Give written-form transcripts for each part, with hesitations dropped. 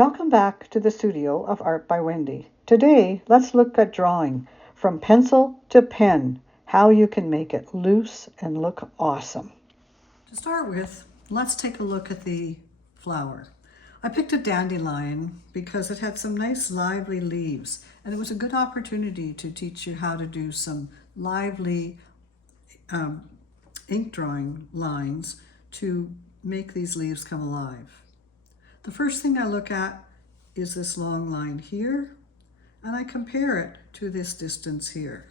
Welcome back to the studio of Art by Wendy. Today, let's look at drawing from pencil to pen, how you can make it loose and look awesome. To start with, let's take a look at the flower. I picked a dandelion because it had some nice lively leaves, and it was a good opportunity to teach you how to do some lively ink drawing lines to make these leaves come alive. The first thing I look at is this long line here, and I compare it to this distance here.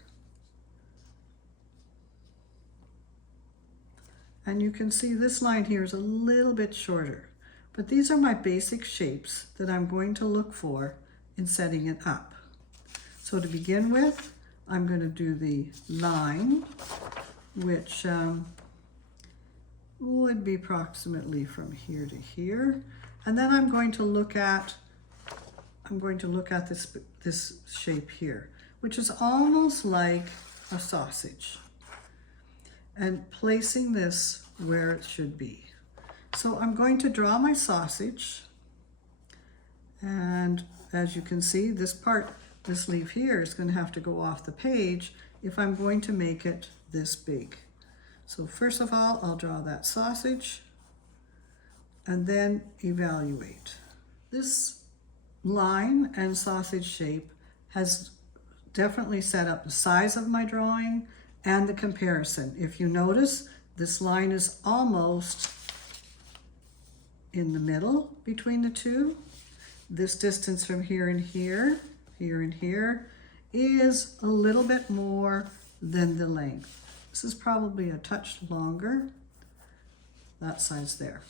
And you can see this line here is a little bit shorter, but these are my basic shapes that I'm going to look for in setting it up. So to begin with, I'm going to do the line, which would be approximately from here to here. And then I'm going to look at this shape here, which is almost like a sausage, and placing this where it should be. So I'm going to draw my sausage, and as you can see, this leaf here is going to have to go off the page if I'm going to make it this big. So first of all, I'll draw that sausage and then evaluate. This line and sausage shape has definitely set up the size of my drawing and the comparison. If you notice, this line is almost in the middle between the two. This distance from here and here, here and here, is a little bit more than the length. This is probably a touch longer, that size there.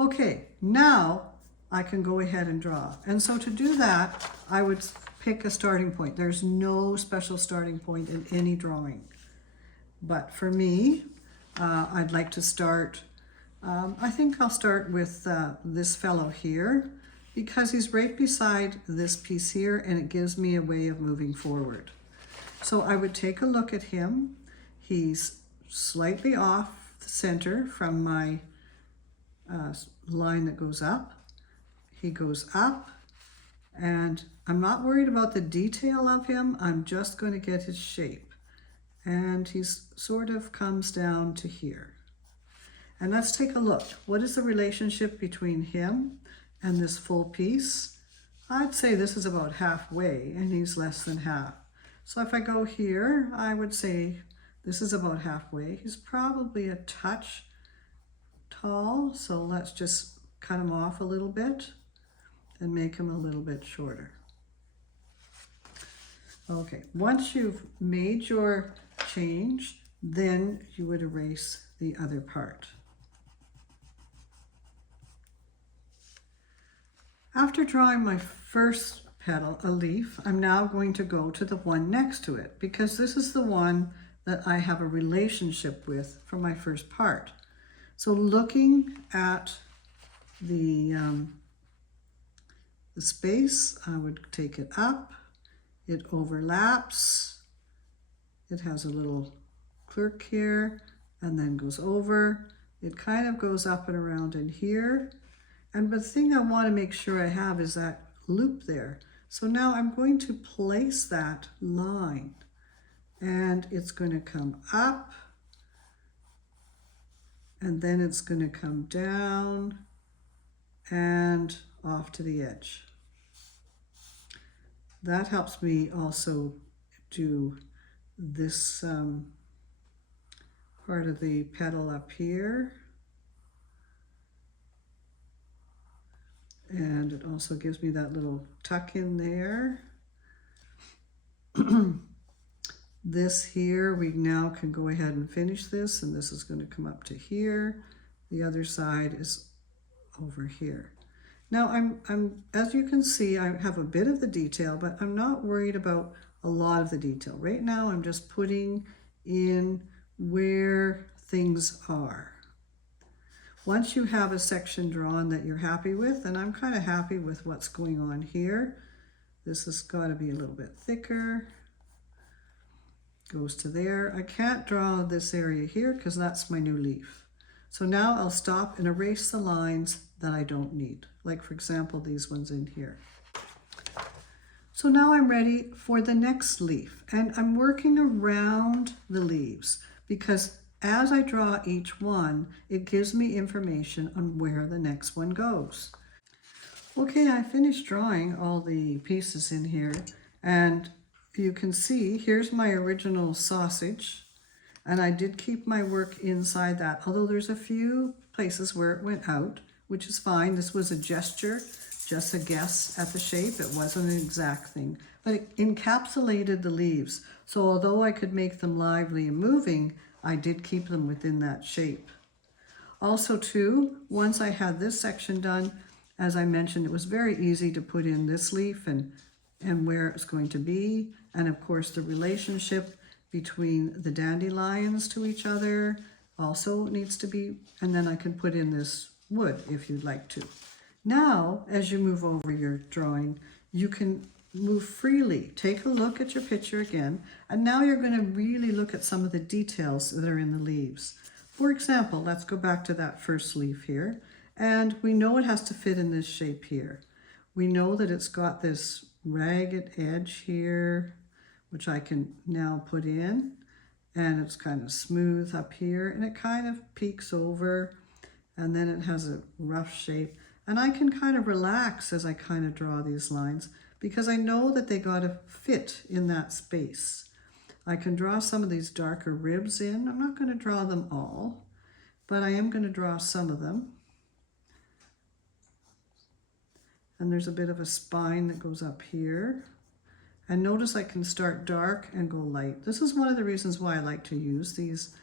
Okay, now I can go ahead and draw. And so to do that, I would pick a starting point. There's no special starting point in any drawing. But for me, I'd like to start, I think I'll start with this fellow here, because he's right beside this piece here and it gives me a way of moving forward. So I would take a look at him. He's slightly off the center from my line that goes up. He goes up, and I'm not worried about the detail of him. I'm just going to get his shape. And he's sort of comes down to here. And let's take a look. What is the relationship between him and this full piece? I'd say this is about halfway, and he's less than half. So if I go here, I would say this is about halfway. He's probably a touch tall, so let's just cut him off a little bit and make him a little bit shorter. Okay, once you've made your change, then you would erase the other part. After drawing my first petal, a leaf, I'm now going to go to the one next to it, because this is the one that I have a relationship with for my first part. So looking at the space, I would take it up. It overlaps. It has a little clerk here and then goes over. It kind of goes up and around in here. And the thing I want to make sure I have is that loop there. So now I'm going to place that line, and it's going to come up, and then it's going to come down and off to the edge. That helps me also do this part of the petal up here. And it also gives me that little tuck in there. This here, we now can go ahead and finish this, and this is going to come up to here. The other side is over here. Now I'm as you can see, I have a bit of the detail, but I'm not worried about a lot of the detail. Right now I'm just putting in where things are. Once you have a section drawn that you're happy with, and I'm kind of happy with what's going on here, this has got to be a little bit thicker. Goes to there. I can't draw this area here because that's my new leaf. So now I'll stop and erase the lines that I don't need. Like for example, these ones in here. So now I'm ready for the next leaf, and I'm working around the leaves because as I draw each one, it gives me information on where the next one goes. Okay, I finished drawing all the pieces in here, and you can see here's my original sausage, and I did keep my work inside that, although there's a few places where it went out, which is fine. This was a gesture, just a guess at the shape. It wasn't an exact thing, but it encapsulated the leaves. So although I could make them lively and moving, I did keep them within that shape. Also too, once I had this section done, as I mentioned, it was very easy to put in this leaf and where it's going to be. And of course the relationship between the dandelions to each other also needs to be, and then I can put in this wood if you'd like to. Now, as you move over your drawing, you can move freely. Take a look at your picture again, and now you're going to really look at some of the details that are in the leaves. For example, let's go back to that first leaf here, and we know it has to fit in this shape here. We know that it's got this ragged edge here, which I can now put in, and it's kind of smooth up here, and it kind of peeks over, and then it has a rough shape. And I can kind of relax as I kind of draw these lines because I know that they got to fit in that space. I can draw some of these darker ribs in. I'm not going to draw them all, but I am going to draw some of them. And there's a bit of a spine that goes up here. And notice I can start dark and go light. This is one of the reasons why I like to use these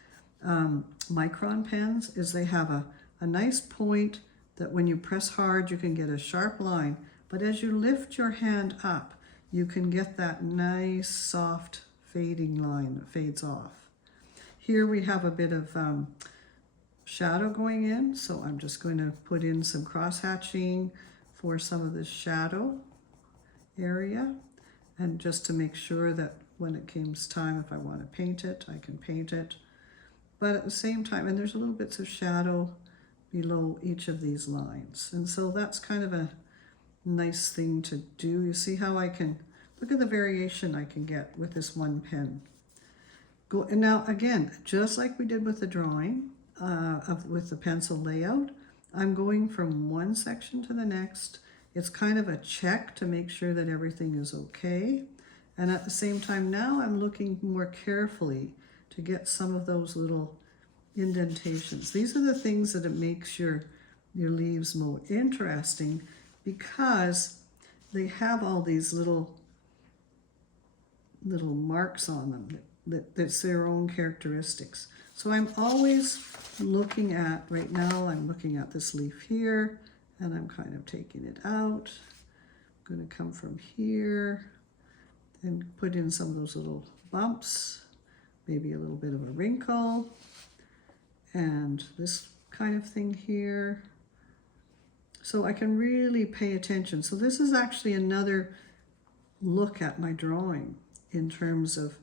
micron pens, is they have a nice point that when you press hard, you can get a sharp line. But as you lift your hand up, you can get that nice, soft, fading line that fades off. Here we have a bit of shadow going in, so I'm just going to put in some cross-hatching for some of this shadow area, and just to make sure that when it comes time, if I want to paint it, I can paint it. But at the same time, and there's a little bits of shadow below each of these lines. And so that's kind of a nice thing to do. You see how I can, look at the variation I can get with this one pen. And now again, just like we did with the drawing, with the pencil layout, I'm going from one section to the next. It's kind of a check to make sure that everything is okay. And at the same time, now I'm looking more carefully to get some of those little indentations. These are the things that it makes your leaves more interesting, because they have all these little marks on them that's their own characteristics. So I'm always looking at, right now I'm looking at this leaf here, and I'm kind of taking it out. I'm going to come from here and put in some of those little bumps, maybe a little bit of a wrinkle, and this kind of thing here. So I can really pay attention. So this is actually another look at my drawing in terms of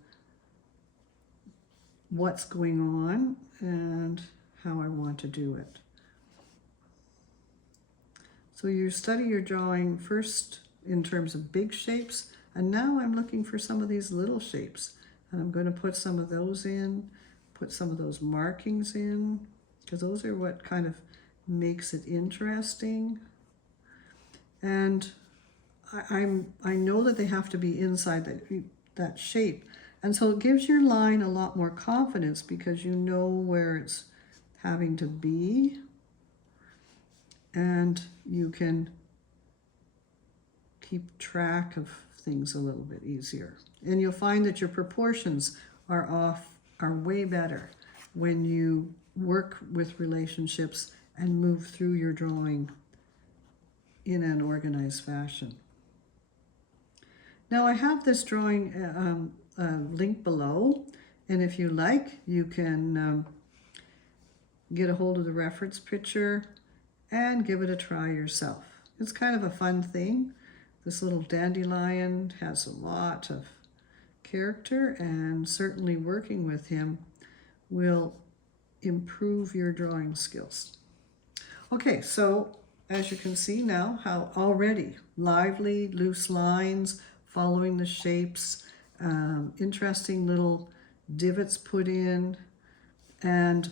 what's going on and how I want to do it. So you study your drawing first in terms of big shapes, and now I'm looking for some of these little shapes. And I'm going to put some of those in, put some of those markings in, because those are what kind of makes it interesting. And I know that they have to be inside that shape. And so it gives your line a lot more confidence because you know where it's having to be. And you can keep track of things a little bit easier. And you'll find that your proportions are way better when you work with relationships and move through your drawing in an organized fashion. Now I have this drawing link below, and if you like, you can get a hold of the reference picture and give it a try yourself. It's kind of a fun thing. This little dandelion has a lot of character, and certainly working with him will improve your drawing skills. Okay, so as you can see now, how already lively, loose lines, following the shapes, interesting little divots put in, and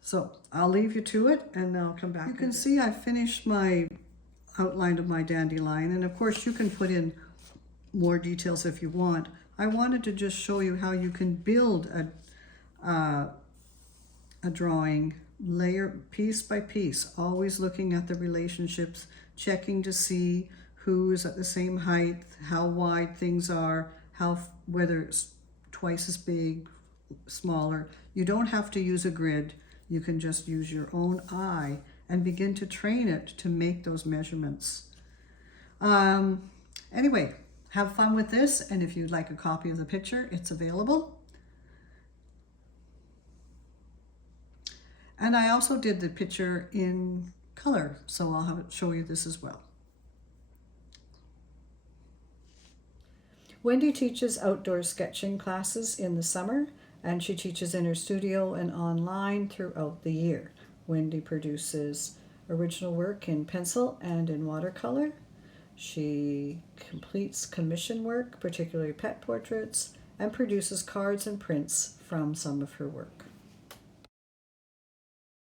so I'll leave you to it and I'll come back. You can see I finished my outline of my dandelion, and of course you can put in more details if you want. I wanted to just show you how you can build a drawing layer piece by piece, always looking at the relationships, checking to see who is at the same height, how wide things are, whether it's twice as big, smaller. You don't have to use a grid. You can just use your own eye and begin to train it to make those measurements. Anyway, have fun with this, and if you'd like a copy of the picture, it's available. And I also did the picture in color, so I'll show you this as well. Wendy teaches outdoor sketching classes in the summer, and she teaches in her studio and online throughout the year. Wendy produces original work in pencil and in watercolor. She completes commission work, particularly pet portraits, and produces cards and prints from some of her work.